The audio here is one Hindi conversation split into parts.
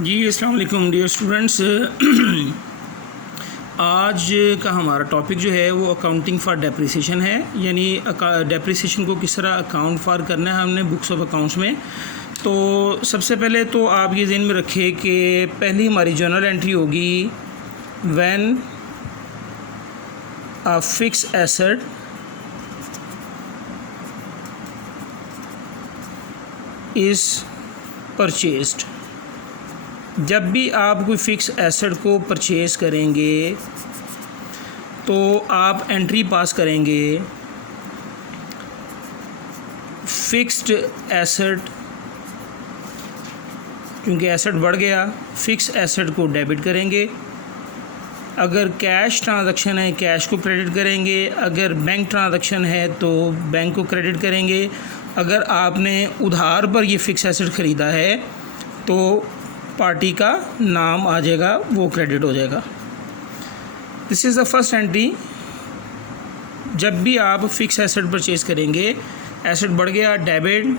जी अस्सलाम वालेकुम डियर स्टूडेंट्स। आज का हमारा टॉपिक जो है वो अकाउंटिंग फॉर डेप्रिसिएशन है, यानी डेप्रिसिएशन को किस तरह अकाउंट फॉर करना है हमने बुक्स ऑफ अकाउंट्स में। तो सबसे पहले तो आप ये ज़हन में रखें कि पहली हमारी जर्नल एंट्री होगी when a fix asset is purchased. जब भी आप कोई फ़िक्स एसेट को परचेज़ करेंगे तो आप एंट्री पास करेंगे फ़िक्स्ड एसेट, क्योंकि एसेट बढ़ गया, फ़िक्स एसेट को डेबिट करेंगे। अगर कैश ट्रांजैक्शन है कैश को क्रेडिट करेंगे, अगर बैंक ट्रांजैक्शन है तो बैंक को क्रेडिट करेंगे। अगर आपने उधार पर ये फ़िक्स एसेट ख़रीदा है तो पार्टी का नाम आ जाएगा, वो क्रेडिट हो जाएगा। This is the first entry. जब भी आप फ़िक्स एसेट परचेज़ करेंगे, एसेट बढ़ गया डेबिट,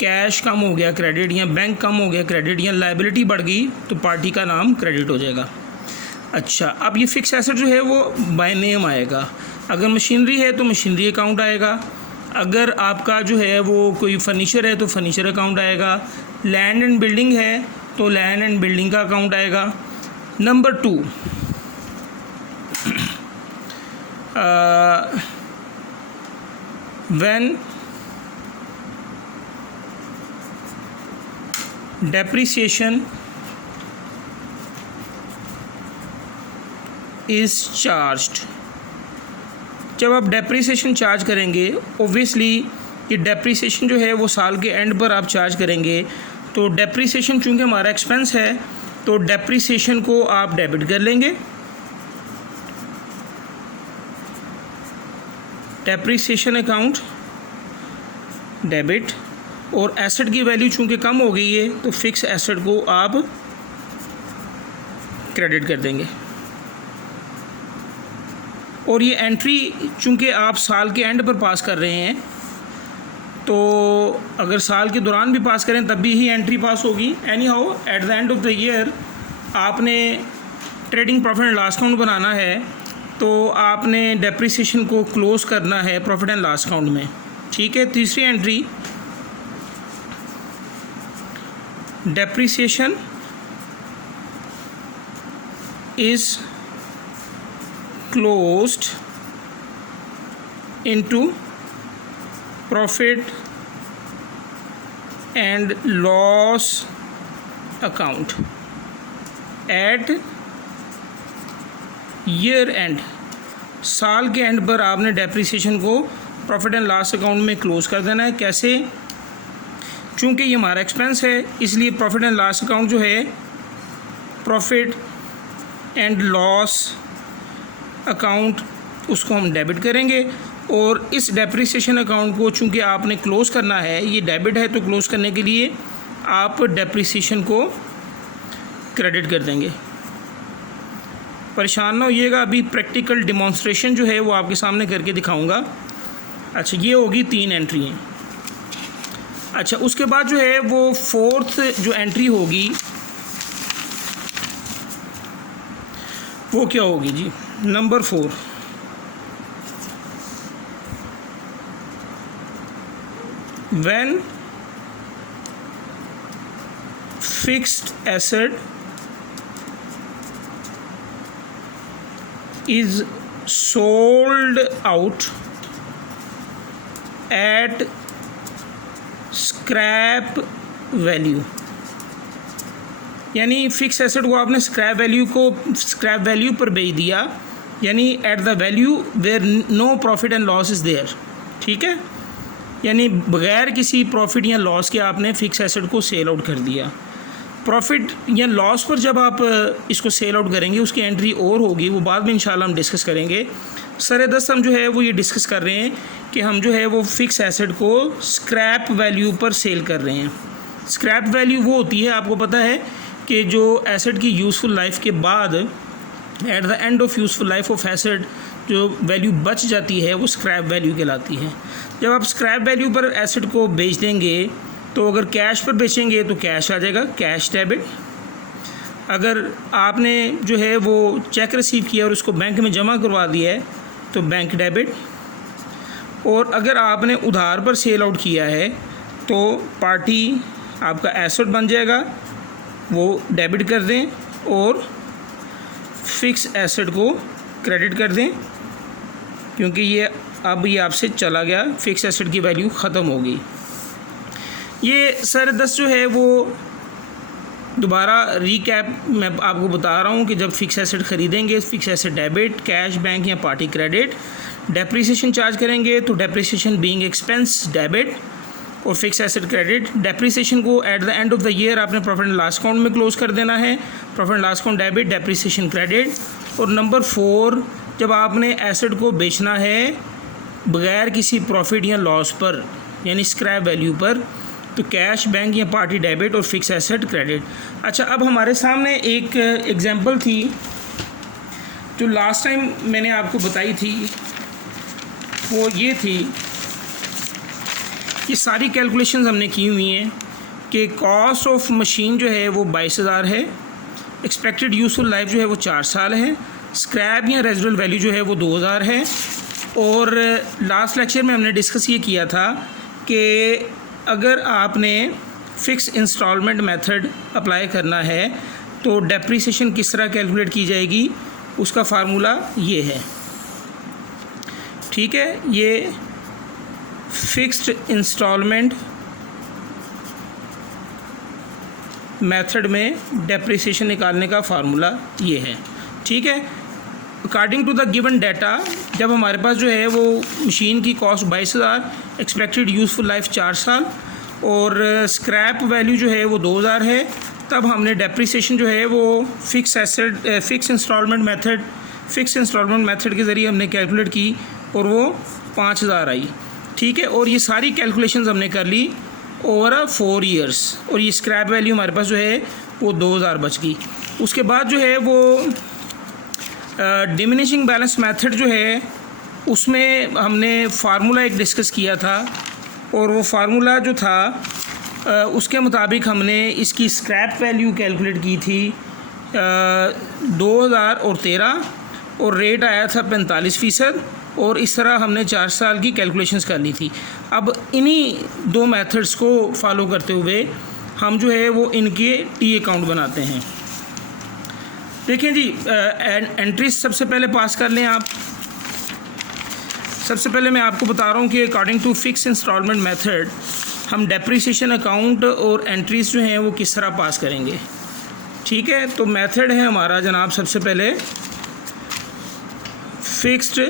कैश कम हो गया क्रेडिट, या बैंक कम हो गया क्रेडिट, या लायबिलिटी बढ़ गई तो पार्टी का नाम क्रेडिट हो जाएगा। अच्छा, अब ये फ़िक्स एसेट जो है वो बाय नेम आएगा। अगर मशीनरी है तो मशीनरी अकाउंट आएगा। अगर आपका जो है वो कोई फर्नीचर है तो फर्नीचर अकाउंट आएगा। लैंड एंड बिल्डिंग है तो लैंड एंड बिल्डिंग का अकाउंट आएगा। Number 2, when depreciation is charged. जब आप डेप्रिसिएशन चार्ज करेंगे, ओब्वियसली ये डेप्रिसिएशन जो है वो साल के एंड पर आप चार्ज करेंगे। तो डेप्रिसिएशन चूँकि हमारा एक्सपेंस है तो डेप्रिसिएशन को आप डेबिट कर लेंगे। डेप्रिसिएशन अकाउंट डेबिट, और एसेट की वैल्यू चूँकि कम हो गई है तो फिक्स एसेट को आप क्रेडिट कर देंगे। और ये एंट्री चूँकि आप साल के एंड पर पास कर रहे हैं, तो अगर साल के दौरान भी पास करें तब भी ही एंट्री पास होगी। Anyhow at the end of the year आपने trading profit and loss account बनाना है, तो आपने डेप्रिसिएशन को क्लोज करना है प्रॉफिट एंड लॉस अकाउंट में। ठीक है। तीसरी entry, depreciation is closed into profit and loss account at year end। साल के एंड पर आपने डेप्रिसिएशन को प्रॉफिट एंड लॉस अकाउंट में क्लोज कर देना है। कैसे? चूँकि ये हमारा एक्सपेंस है इसलिए प्रॉफिट एंड लॉस अकाउंट जो है प्रॉफिट एंड लॉस अकाउंट उसको हम डेबिट करेंगे। और इस डेप्रिसिएशन अकाउंट को चूँकि आपने क्लोज़ करना है, ये डेबिट है तो क्लोज़ करने के लिए आप डेप्रिसिएशन को क्रेडिट कर देंगे। परेशान ना होइएगा, अभी प्रैक्टिकल डिमॉन्स्ट्रेशन जो है वो आपके सामने करके दिखाऊंगा। अच्छा, ये होगी 3 एंट्री हैं। अच्छा, उसके बाद जो है वो 4th जो एंट्री होगी वो क्या होगी जी? Number 4, when fixed asset is sold out at scrap value. यानी फ़िक्स एसेट को आपने स्क्रैप वैल्यू पर बेच दिया, यानी at the value where no profit and loss is there. ठीक है। यानी बग़ैर किसी प्रॉफिट या लॉस के आपने फ़िक्स एसेट को सेल आउट कर दिया। प्रॉफिट या लॉस पर जब आप इसको सेल आउट करेंगे उसकी एंट्री और होगी, वो बाद में इंशाल्लाह हम डिस्कस करेंगे। सर-ए-दस्त हम जो है वो ये डिस्कस कर रहे हैं कि हम जो है वो फ़िक्स एसेट को स्क्रैप वैल्यू पर सेल कर रहे हैं। स्क्रैप वैल्यू वो होती है, आपको पता है कि जो एसेट की यूज़फुल लाइफ के बाद eight the end of useful life of asset जो वैल्यू बच जाती है वो स्क्रैप वैल्यू कहलाती है। जब आप स्क्रैप वैल्यू पर एसेट को बेच देंगे तो अगर कैश पर बेचेंगे तो कैश आ जाएगा, कैश डेबिट, अगर आपने जो है वो चेक रिसीव किया और उसको बैंक में जमा करवा दिया है तो बैंक डेबिट, और अगर आपने उधार पर सेल आउट किया है तो पार्टी आपका एसेट बन जाएगा, वो डेबिट कर दें और फिक्स एसेट को क्रेडिट कर दें, क्योंकि ये अब ये आपसे चला गया, फिक्स एसेट की वैल्यू ख़त्म होगी। ये सर 10 जो है वो दोबारा रीकैप मैं आपको बता रहा हूँ कि जब फिक्स एसेट ख़रीदेंगे, fix asset debit, cash bank या पार्टी क्रेडिट, डेप्रिसिएशन चार्ज करेंगे तो डेप्रिसिएशन बीइंग एक्सपेंस डेबिट और फिक्स एसेट क्रेडिट। डेप्रिसिएशन को eight the end of the year आपने प्रॉफिट एंड लॉस अकाउंट में क्लोज कर देना है, profit and loss account debit, depreciation credit. और नंबर 4, जब आपने एसेट को बेचना है बगैर किसी प्रॉफिट या लॉस पर, यानी स्क्रैप वैल्यू पर, तो कैश बैंक या पार्टी डेबिट और फिक्स एसेट क्रेडिट। अच्छा, अब हमारे सामने एक एग्जांपल थी जो लास्ट टाइम मैंने आपको बताई थी, वो ये थी, ये सारी कैलकुलेशंस हमने की हुई हैं कि कॉस्ट ऑफ मशीन जो है वो 22,000 है, एक्सपेक्टेड यूजफुल लाइफ जो है वो 4 साल है, स्क्रैप या रेजिडुअल वैल्यू जो है वो 2,000 है। और लास्ट लेक्चर में हमने डिस्कस ये किया था कि अगर आपने फ़िक्स इंस्टॉलमेंट मेथड अप्लाई करना है तो डेप्रिसिएशन किस तरह कैलकुलेट की जाएगी, उसका फार्मूला ये है। ठीक है, ये फ़िक्स्ड इंस्टॉलमेंट मेथड में डेप्रिसिएशन निकालने का फार्मूला ये है। ठीक है, according to the given data, जब हमारे पास जो है वो मशीन की कॉस्ट 22,000, एक्सपेक्टेड यूजफुल लाइफ 4 साल और स्क्रैप वैल्यू जो है वो 2,000 है, तब हमने डेप्रिसिएशन जो है वो फिक्स इंस्टॉलमेंट मेथड के ज़रिए हमने कैलकुलेट की और वो 5,000 आई। ठीक है, और ये सारी कैलकुलेशंस हमने कर ली ओवर 4 ईयर्स, और ये स्क्रैप वैल्यू हमारे पास जो है वो 2,000 बच गई। उसके बाद जो है वो डिमिनिशिंग बैलेंस मेथड जो है उसमें हमने फार्मूला एक डिस्कस किया था, और वो फार्मूला जो था उसके मुताबिक हमने इसकी स्क्रैप वैल्यू कैलकुलेट की थी 2013 और रेट आया था 45%, और इस तरह हमने 4 साल की कैलकुलेशंस कर ली थी। अब इन्हीं 2 मेथड्स को फॉलो करते हुए हम जो है वो इनके टी अकाउंट बनाते हैं। देखें जी, एंट्रीज सबसे पहले पास कर लें आप। सबसे पहले मैं आपको बता रहा हूँ कि according to fix installment method हम डेप्रिसिएशन अकाउंट और एंट्रीज जो हैं वो किस तरह पास करेंगे। ठीक है, तो मेथड है हमारा जनाब, सबसे पहले फिक्स्ड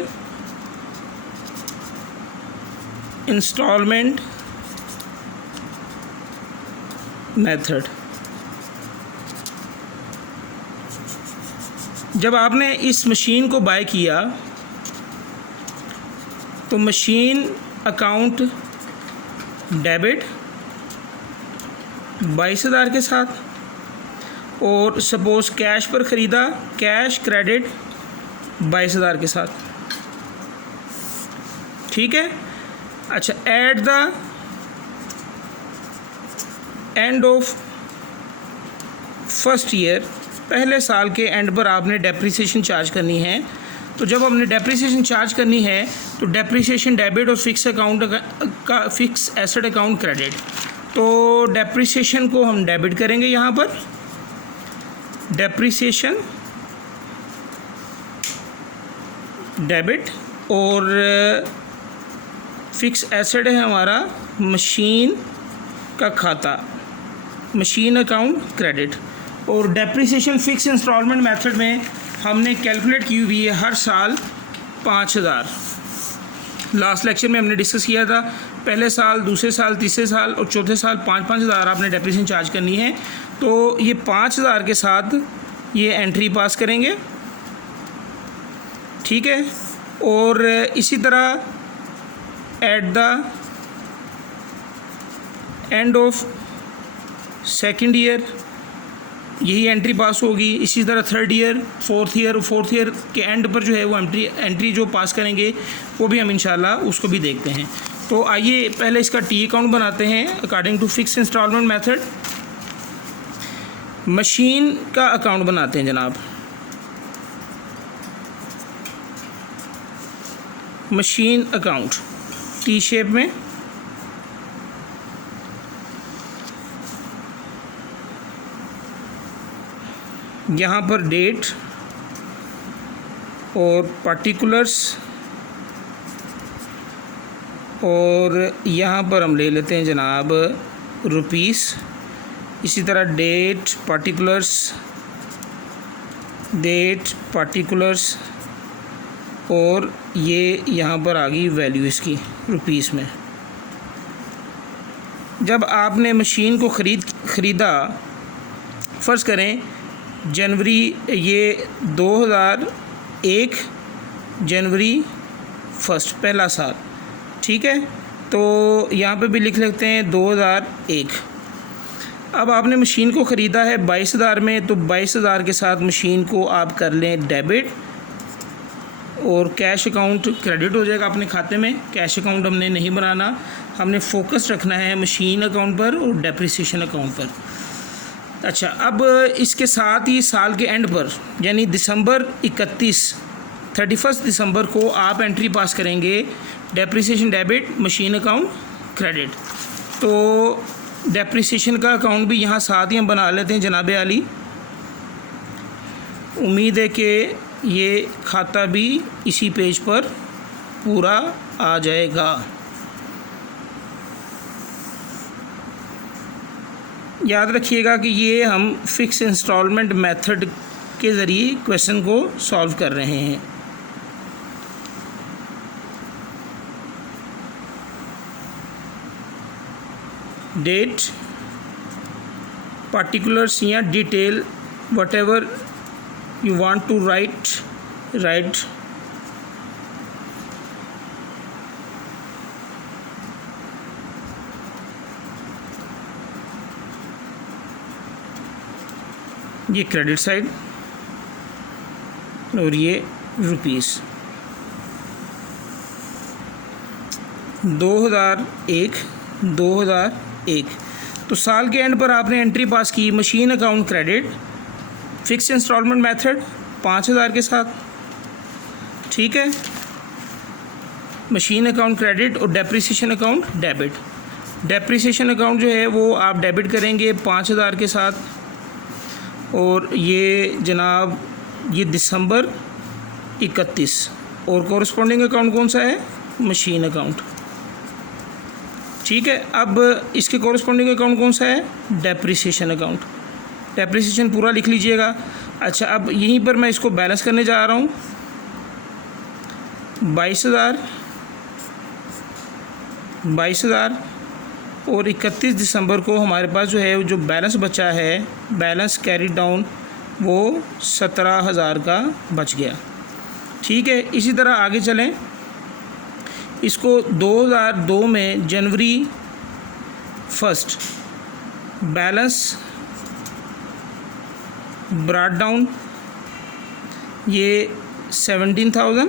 इंस्टॉलमेंट मेथड। जब आपने इस मशीन को बाय किया तो मशीन अकाउंट डेबिट 22,000 के साथ, और सपोज़ कैश पर ख़रीदा, कैश क्रेडिट 22,000 के साथ। ठीक है, अच्छा, eight the end of first year, पहले साल के एंड पर आपने डेप्रिसिएशन चार्ज करनी है। तो जब हमने डेप्रिसिएशन चार्ज करनी है तो डेप्रिसिएशन डेबिट और फिक्स एसेट अकाउंट क्रेडिट। तो डेप्रिसिएशन को हम डेबिट करेंगे यहाँ पर, डेप्रिसिएशन डेबिट, और फिक्स एसेट है हमारा मशीन का खाता, मशीन अकाउंट क्रेडिट। और डेप्रिसिएशन फिक्स इंस्टॉलमेंट मेथड में हमने कैलकुलेट की हुई है हर साल 5,000। लास्ट लेक्चर में हमने डिस्कस किया था, पहले साल, दूसरे साल, तीसरे साल और चौथे साल 5,000 आपने डेप्रिसिएशन चार्ज करनी है। तो ये 5,000 के साथ ये एंट्री पास करेंगे। ठीक है, और इसी तरह eight the end of second year यही एंट्री पास होगी। इसी तरह थर्ड ईयर, फोर्थ ईयर के एंड पर जो है वो एंट्री जो पास करेंगे वो भी हम इंशाल्लाह उसको भी देखते हैं। तो आइए पहले इसका टी अकाउंट बनाते हैं according to fix installment method. Machine का अकाउंट बनाते हैं जनाब। मशीन अकाउंट टी शेप में, यहाँ पर डेट और पार्टिकुलर्स, और यहाँ पर हम ले लेते हैं जनाब रुपीस। इसी तरह डेट पार्टिकुलर्स और ये यहाँ पर आ गई वैल्यू इसकी रुपीस में। जब आपने मशीन को ख़रीदा, फ़र्ज़ करें जनवरी, ये 2001 जनवरी 1 पहला साल, ठीक है, तो यहाँ पे भी लिख लेते हैं 2001। अब आपने मशीन को ख़रीदा है 22,000 में, तो 22,000 के साथ मशीन को आप कर लें डेबिट और कैश अकाउंट क्रेडिट हो जाएगा अपने खाते में। कैश अकाउंट हमने नहीं बनाना, हमने फोकस रखना है मशीन अकाउंट पर और डेप्रिसिएशन अकाउंट पर। अच्छा, अब इसके साथ ही साल के एंड पर यानी दिसंबर 31 दिसंबर को आप एंट्री पास करेंगे depreciation debit, machine account credit. तो डेप्रिसिएशन का अकाउंट भी यहाँ साथ ही हम बना लेते हैं जनाब आली। उम्मीद है कि ये खाता भी इसी पेज पर पूरा आ जाएगा। याद रखिएगा कि ये हम फिक्स इंस्टॉलमेंट मेथड के ज़रिए क्वेश्चन को सॉल्व कर रहे हैं। डेट, पार्टिकुलर्स या detail, whatever you want to write। ये क्रेडिट साइड और ये रुपीस। 2001 तो साल के एंड पर आपने एंट्री पास की machine account credit, fix installment method 5,000 के साथ, ठीक है, मशीन अकाउंट क्रेडिट और depreciation account debit. Depreciation account जो है वो आप डेबिट करेंगे 5,000 के साथ, और ये जनाब ये दिसंबर 31, और कॉरस्पॉन्डिंग अकाउंट कौन सा है, मशीन अकाउंट, ठीक है। अब इसके कॉरस्पॉन्डिंग अकाउंट कौन सा है, डेप्रिसिएशन अकाउंट। डेप्रिसिएशन पूरा लिख लीजिएगा। अच्छा, अब यहीं पर मैं इसको बैलेंस करने जा रहा हूँ। 22,000 और 31 दिसंबर को हमारे पास जो है जो बैलेंस बचा है, बैलेंस कैरी डाउन, वो 17,000 का बच गया, ठीक है। इसी तरह आगे चलें। इसको 2002 में जनवरी 1 बैलेंस ब्रॉट डाउन, ये 17,000,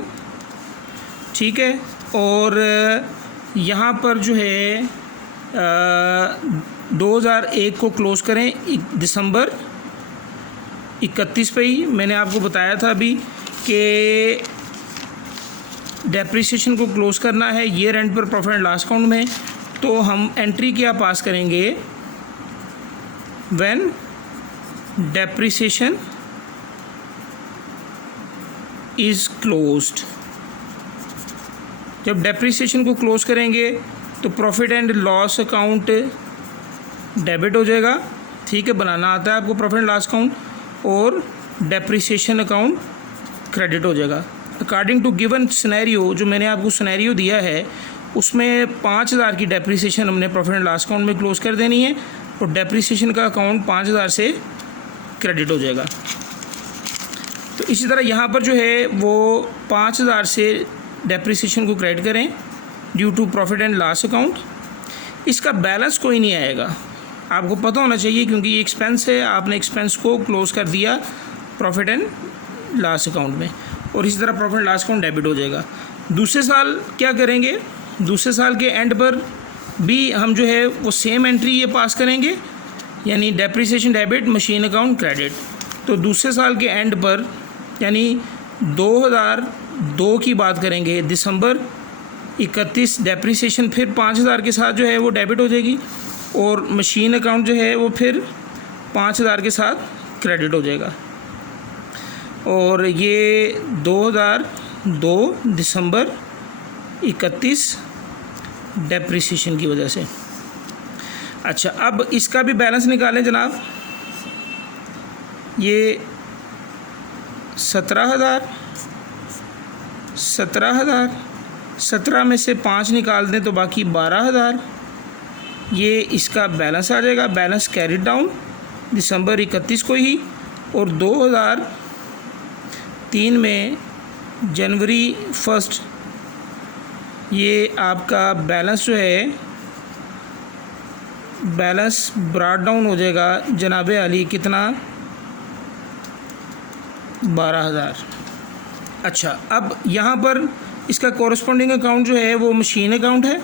ठीक है। और यहाँ पर जो है 2001 को क्लोज़ करें दिसंबर 31 पे ही। मैंने आपको बताया था अभी कि डेप्रिसिएशन को क्लोज़ करना है ईयर एंड पर प्रॉफिट एंड लॉस अकाउंट में, तो हम एंट्री क्या पास करेंगे, व्हेन डेप्रिसिएशन इज़ क्लोज्ड। जब डेप्रिसिएशन को क्लोज़ करेंगे तो profit and loss account debit हो जाएगा, ठीक है, बनाना आता है आपको प्रॉफिट एंड लॉस अकाउंट, और डेप्रिसिएशन अकाउंट क्रेडिट हो जाएगा। अकॉर्डिंग टू गिवन सिनेरियो, जो मैंने आपको सिनेरियो दिया है उसमें 5,000 की डेप्रिसिएशन हमने प्रॉफिट एंड लॉस अकाउंट में क्लोज़ कर देनी है, और डेप्रिसिएशन का अकाउंट 5,000 से क्रेडिट हो जाएगा। तो इसी तरह यहाँ पर जो है वो 5,000 से डेप्रिसिएशन को क्रेडिट करें due to profit and loss account. इसका बैलेंस कोई नहीं आएगा, आपको पता होना चाहिए, क्योंकि ये एक्सपेंस है, आपने एक्सपेंस को क्लोज़ कर दिया प्रॉफिट एंड लॉस अकाउंट में, और इसी तरह profit and loss account debit हो जाएगा। दूसरे साल क्या करेंगे, दूसरे साल के एंड पर भी हम जो है वो सेम एंट्री ये पास करेंगे, यानी depreciation debit, machine account credit. तो दूसरे साल के एंड पर यानी 2002 की बात करेंगे, दिसंबर 31 डेप्रिसिएशन फिर 5000 के साथ जो है वो डेबिट हो जाएगी और मशीन अकाउंट जो है वो फिर 5000 के साथ क्रेडिट हो जाएगा। और ये 2002 दिसंबर 31 डेप्रिसिएशन की वजह से। अच्छा, अब इसका भी बैलेंस निकालें जनाब। ये 17 में से 5 निकाल दें तो बाकी 12000, ये इसका बैलेंस आ जाएगा। बैलेंस कैरिड डाउन दिसंबर 31 को ही। और 2003 में जनवरी 1 ये आपका बैलेंस जो है, बैलेंस ब्रॉट डाउन हो जाएगा जनाब अली, कितना? 12000। अच्छा, अब यहाँ पर इसका कॉरस्पॉन्डिंग अकाउंट जो है वो मशीन अकाउंट है।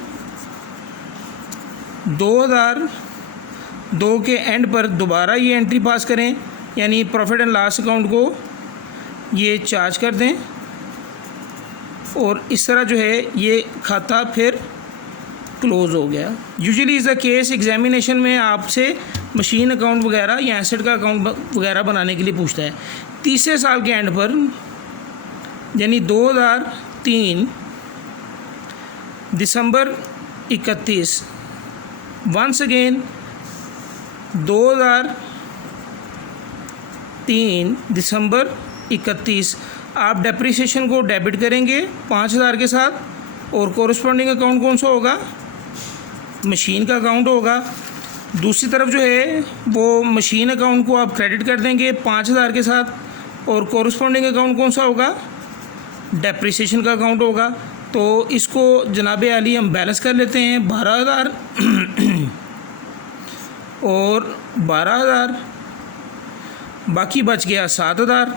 2002 के एंड पर दोबारा ये एंट्री पास करें, यानी प्रॉफिट एंड लॉस अकाउंट को ये चार्ज कर दें और इस तरह जो है ये खाता फिर क्लोज़ हो गया। Usually is the case examination में आपसे मशीन अकाउंट वगैरह या एसेट का अकाउंट वगैरह बनाने के लिए पूछता है। तीसरे साल के एंड पर यानी 2003 दिसंबर 31 वंस अगेन 2003 दिसंबर 31 आप डेप्रिसिएशन को डेबिट करेंगे 5000 के साथ और कॉरस्पॉन्डिंग अकाउंट कौन सा होगा? मशीन का अकाउंट होगा। दूसरी तरफ जो है वो मशीन अकाउंट को आप क्रेडिट कर देंगे 5000 के साथ और कॉरस्पॉन्डिंग अकाउंट कौन सा होगा? डेप्रिसिएशन का अकाउंट होगा। तो इसको जनाब अली हम बैलेंस कर लेते हैं, 12000 और 12000, बाकी बच गया 7000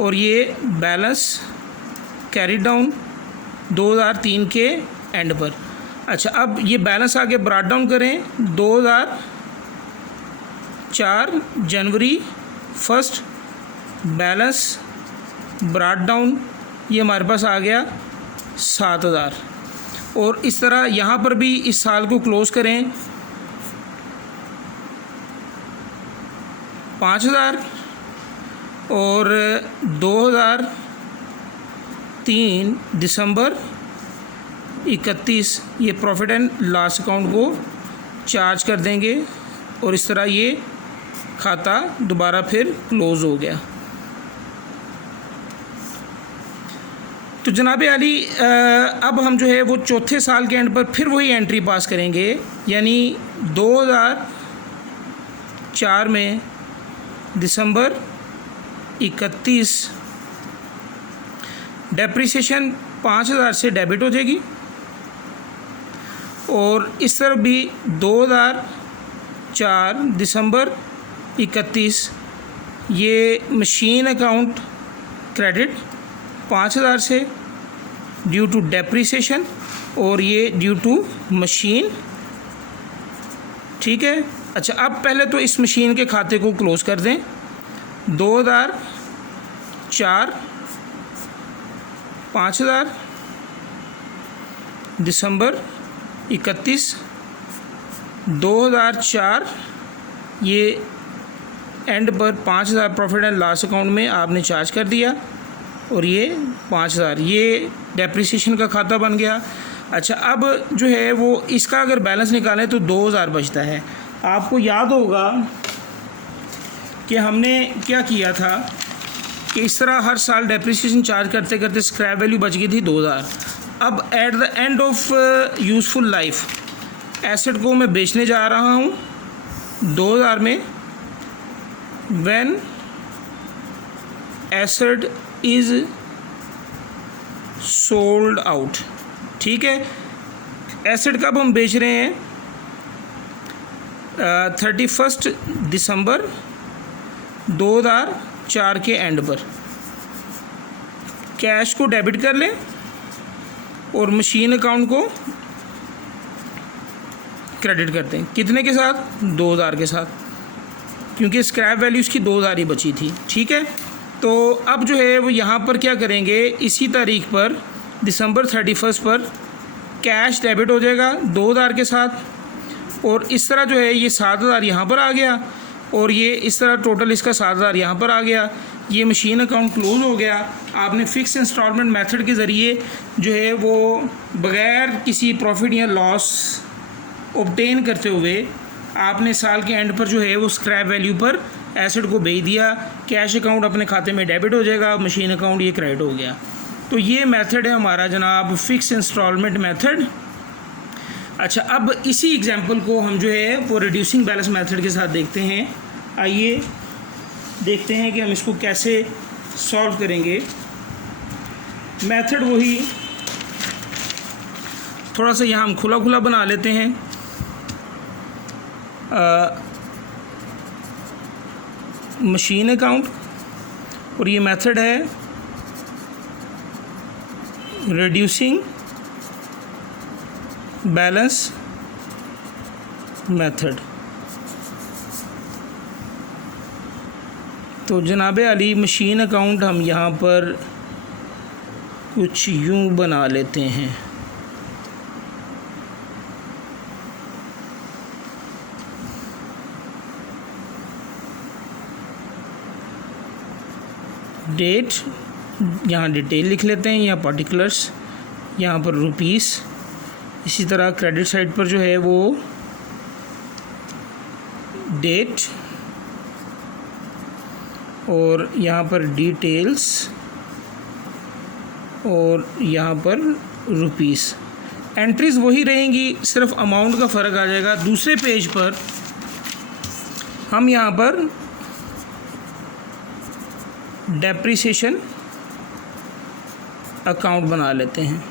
और ये बैलेंस कैरी डाउन 2003 के एंड पर। अच्छा, अब ये बैलेंस आगे ब्रॉट डाउन करें 2004 जनवरी 1 बैलेंस ब्रॉट डाउन ये हमारे पास आ गया 7000 और इस तरह यहाँ पर भी इस साल को क्लोज़ करें 5000 और 2003 दिसंबर 31 ये प्रॉफिट एंड लॉस अकाउंट को चार्ज कर देंगे और इस तरह ये खाता दोबारा फिर क्लोज़ हो गया। तो जनाब अली अब हम जो है वो चौथे साल के एंड पर फिर वही एंट्री पास करेंगे, यानी 2004 में दिसंबर 31 डेप्रिसिएशन 5000 से डेबिट हो जाएगी और इस तरफ भी 2004 दिसंबर 31 ये मशीन अकाउंट क्रेडिट 5000 से ड्यू टू डेप्रिसिएशन और ये ड्यू टू मशीन। ठीक है। अच्छा, अब पहले तो इस मशीन के खाते को क्लोज़ कर दें। 2004 5000 दिसंबर 31 2004 ये एंड पर 5000 प्रॉफिट एंड लॉस अकाउंट में आपने चार्ज कर दिया और ये 5000 ये डेप्रिसिएशन का खाता बन गया। अच्छा, अब जो है वो इसका अगर बैलेंस निकालें तो 2000 बचता है। आपको याद होगा कि हमने क्या किया था कि इस तरह हर साल डेप्रिसिएशन चार्ज करते करते स्क्रैप वैल्यू बच गई थी 2000। अब eight the end of useful life asset को मैं बेचने जा रहा हूँ 2000 में। When asset is sold out. ठीक है। एसेट कब हम बेच रहे हैं? 31 दिसंबर 2004 के एंड पर। कैश को डेबिट कर लें और मशीन अकाउंट को क्रेडिट करते हैं। कितने के साथ? 2000 के साथ, क्योंकि स्क्रैप वैल्यू इसकी 2000 ही बची थी। ठीक है, तो अब जो है वो यहाँ पर क्या करेंगे, इसी तारीख पर दिसंबर 31 पर कैश डेबिट हो जाएगा 2000 के साथ, और इस तरह जो है ये 7000 यहाँ पर आ गया, और ये इस तरह टोटल इसका 7000 यहाँ पर आ गया। ये मशीन अकाउंट क्लोज हो गया। आपने फ़िक्स इंस्टॉलमेंट मेथड के ज़रिए जो है वो बग़ैर किसी प्रॉफिट या लॉस ऑब्टेन करते हुए आपने साल के एंड पर जो है वो स्क्रैप वैल्यू पर एसेट को बेच दिया। कैश अकाउंट अपने खाते में डेबिट हो जाएगा, मशीन अकाउंट ये क्रेडिट हो गया। तो ये मेथड है हमारा जनाब फ़िक्स इंस्टॉलमेंट मेथड। अच्छा, अब इसी एग्जांपल को हम जो है वो रिड्यूसिंग बैलेंस मेथड के साथ देखते हैं। आइए देखते हैं कि हम इसको कैसे सॉल्व करेंगे। मेथड वही, थोड़ा सा यहाँ हम खुला खुला बना लेते हैं। मशीन अकाउंट, और ये मेथड है रिड्यूसिंग बैलेंस मेथड। तो जनाब अली मशीन अकाउंट हम यहाँ पर कुछ यूँ बना लेते हैं। डेट यहाँ डिटेल लिख लेते हैं, या पार्टिकुलर्स यहाँ पर रुपीस। इसी तरह क्रेडिट साइड पर जो है वो डेट, और यहाँ पर डिटेल्स, और यहाँ पर रुपीस। एंट्रीज़ वही रहेंगी, सिर्फ अमाउंट का फ़र्क आ जाएगा। दूसरे पेज पर हम यहाँ पर डेप्रिसिएशन अकाउंट बना लेते हैं।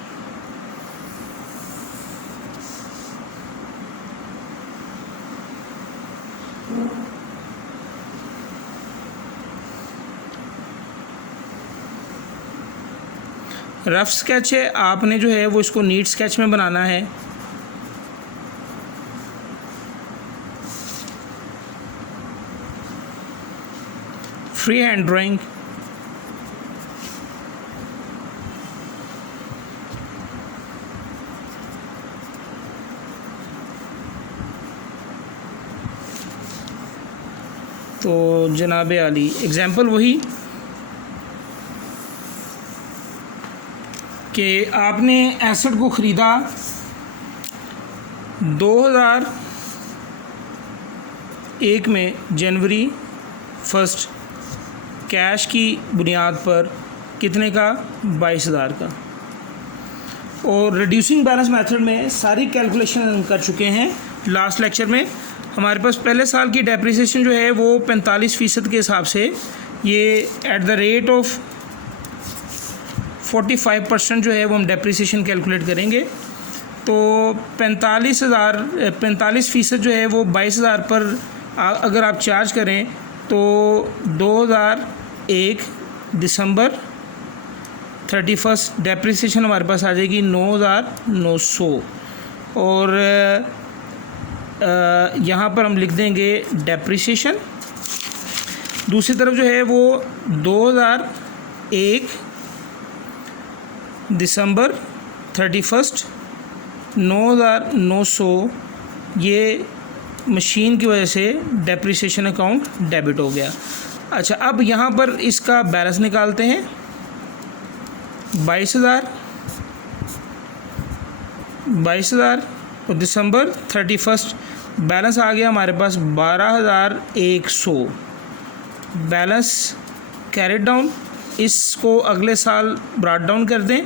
रफ स्केच है, आपने जो है वो इसको नीट स्केच में बनाना है। फ्री हैंड ड्राइंग, तो जनाब आली एग्ज़ाम्पल वही कि आपने एसेट को ख़रीदा 2001 में जनवरी 1 कैश की बुनियाद पर, कितने का? 22,000 का। और रिड्यूसिंग बैलेंस मेथड में सारी कैलकुलेशन कर चुके हैं लास्ट लेक्चर में। हमारे पास पहले साल की डेप्रिसिएशन जो है वो 45% के हिसाब से, ये एट द रेट ऑफ 45% जो है वो हम डेप्रिसिएशन कैलकुलेट करेंगे। तो 45% जो है वो 22,000 पर अगर आप चार्ज करें तो 2001 दिसंबर 31 डेप्रिसिएशन हमारे पास आ जाएगी 9,900। और यहाँ पर हम लिख देंगे डेप्रिसिएशन। दूसरी तरफ जो है वो 2001 दिसंबर 31 9,900, ये मशीन की वजह से डेप्रिसिएशन अकाउंट डेबिट हो गया। अच्छा, अब यहाँ पर इसका बैलेंस निकालते हैं। 22,000 और दिसंबर 31 बैलेंस आ गया हमारे पास 12,100। बैलेंस कैरेट डाउन, इसको अगले साल ब्रॉट डाउन कर दें।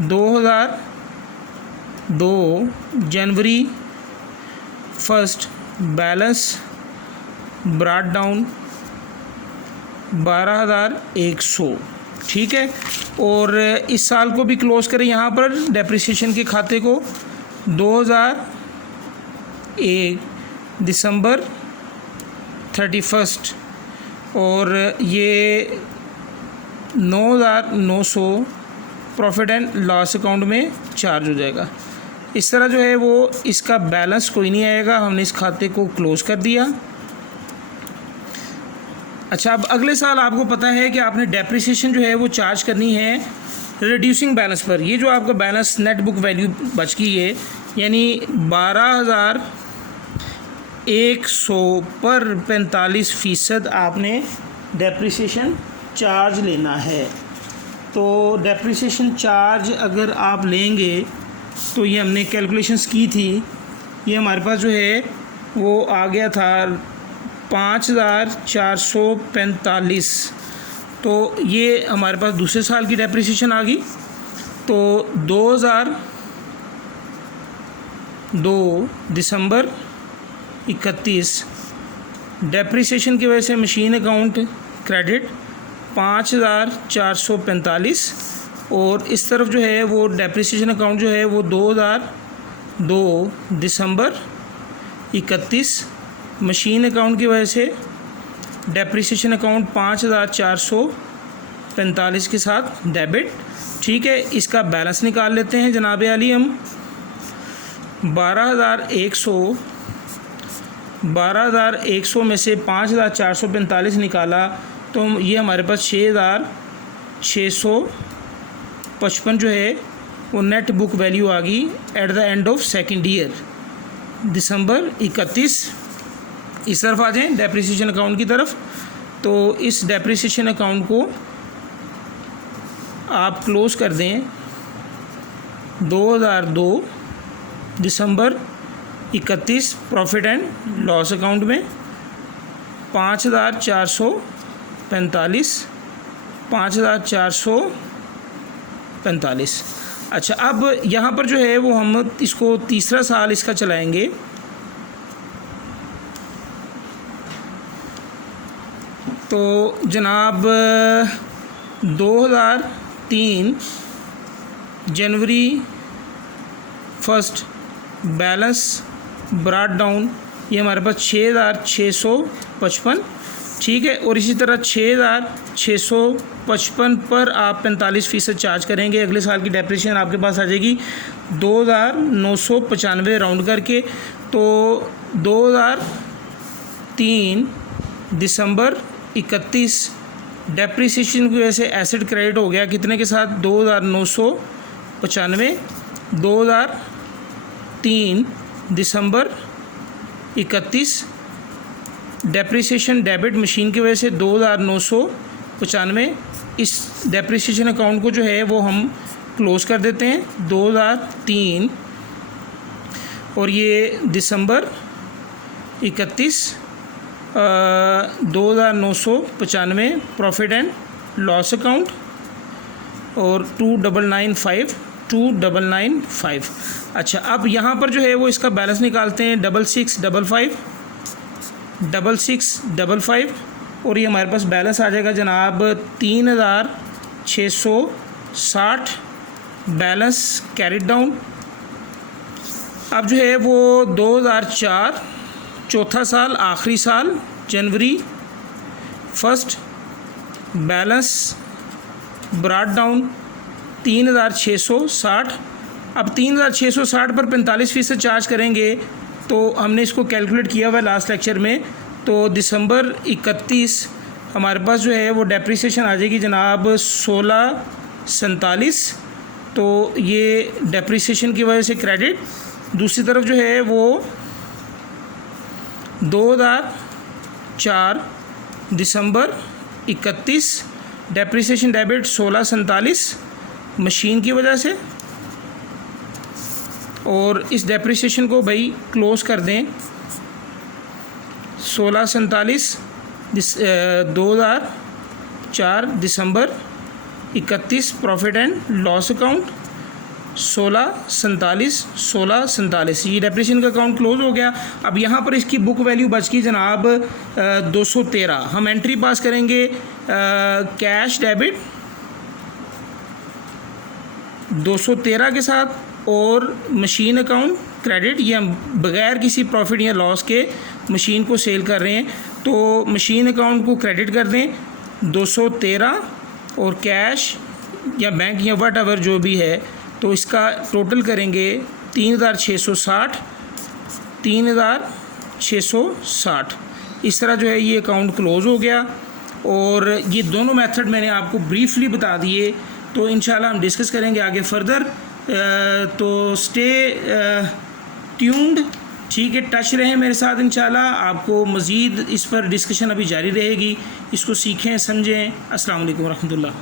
2002 जनवरी 1 बैलेंस ब्रॉट डाउन 12,100। ठीक है, और इस साल को भी क्लोज करें यहाँ पर डेप्रिसिएशन के खाते को। 2001 दिसंबर 31 और ये 9,900 प्रॉफिट एंड लॉस अकाउंट में चार्ज हो जाएगा। इस तरह जो है वो इसका बैलेंस कोई नहीं आएगा, हमने इस खाते को क्लोज़ कर दिया। अच्छा, अब अगले साल आपको पता है कि आपने डेप्रिसिएशन जो है वो चार्ज करनी है रिड्यूसिंग बैलेंस पर। ये जो आपका बैलेंस नेट बुक वैल्यू बच गई है, यानी 12,100 पर 45% आपने डेप्रिसिएशन चार्ज लेना है। तो डेप्रिसिएशन चार्ज अगर आप लेंगे तो ये हमने कैलकुलेशंस की थी, ये हमारे पास जो है वो आ गया था 5,445। तो ये हमारे पास दूसरे साल की डेप्रिसिएशन आ गई। तो 2002 दिसंबर 31 डेप्रिसिएशन की वजह से मशीन अकाउंट क्रेडिट 5,445, और इस तरफ जो है वो डेप्रिसिएशन अकाउंट जो है वो 2002 दिसंबर 31 मशीन अकाउंट की वजह से डेप्रिसिएशन अकाउंट 5,445 के साथ डेबिट। ठीक है, इसका बैलेंस निकाल लेते हैं जनाब आली। हम 12,100 में से 5,445 निकाला तो ये हमारे पास 6,655 जो है वो नेट बुक वैल्यू आ गई at the end of second year, December 31। इस तरफ आ जाएं डेप्रिसिएशन अकाउंट की तरफ। तो इस डेप्रिसिएशन अकाउंट को आप क्लोज़ कर दें 2002 दिसंबर 31 प्रॉफिट एंड लॉस अकाउंट में 5,445। अच्छा, अब यहाँ पर जो है वो हम इसको तीसरा साल इसका चलाएंगे। तो जनाब 2003 जनवरी 1 बैलेंस ब्रॉट डाउन, ये हमारे पास 6,655। ठीक है, और इसी तरह 6,655 पर आप 45% चार्ज करेंगे। अगले साल की डेप्रिसिएशन आपके पास आ जाएगी 2,995 राउंड करके। तो 2003 दिसंबर 31 डेप्रिसिएशन की वजह से एसेट क्रेडिट हो गया कितने के साथ, 2,995। 2003 दिसंबर 31 डेप्रिसिएशन डेबिट मशीन की वजह से 2,995। इस डेप्रिसिएशन अकाउंट को जो है वो हम क्लोज़ कर देते हैं 2003, और ये दिसंबर 31 2,995 प्रॉफिट एंड लॉस अकाउंट, और 2,995। अच्छा, अब यहाँ पर जो है वो इसका बैलेंस निकालते हैं 6655, और ये हमारे पास बैलेंस आ जाएगा जनाब 3,660 बैलेंस कैरिड डाउन। अब जो है वो 2004 चौथा साल आखिरी साल जनवरी 1 बैलेंस ब्रॉट डाउन 3,660। अब 3,660 पर 45% चार्ज करेंगे। तो हमने इसको कैलकुलेट किया हुआ है लास्ट लेक्चर में। तो दिसंबर 31 हमारे पास जो है वो डेप्रिसिएशन आ जाएगी जनाब 1647। तो ये डेप्रिसिएशन की वजह से क्रेडिट। दूसरी तरफ जो है वो 2004 दिसंबर 31 डेप्रिसिएशन डेबिट 1647 मशीन की वजह से, और इस डेप्रिसिएशन को भाई क्लोज़ कर दें 1647 2004 दिसंबर 31 प्रॉफिट एंड लॉस अकाउंट 1647। ये डेप्रिसिएशन का अकाउंट क्लोज हो गया। अब यहाँ पर इसकी बुक वैल्यू बच गई जनाब 213। हम एंट्री पास करेंगे कैश डेबिट 213 के साथ, और मशीन अकाउंट क्रेडिट, ये हम बग़ैर किसी प्रॉफिट या लॉस के मशीन को सेल कर रहे हैं। तो मशीन अकाउंट को क्रेडिट कर दें 213, और कैश या बैंक या वट एवर जो भी है, तो इसका टोटल करेंगे 3660, 3660। इस तरह जो है ये अकाउंट क्लोज़ हो गया। और ये दोनों मेथड मैंने आपको ब्रीफली बता दिए, तो इंशाल्लाह हम डिस्कस करेंगे आगे फर्दर। तो स्टे ट्यून्ड, ठीक है, टच रहें मेरे साथ। इंशाल्लाह आपको मज़ीद इस पर डिस्कशन अभी जारी रहेगी। इसको सीखें, समझें। अस्सलाम वालेकुम रहमतुल्लाह।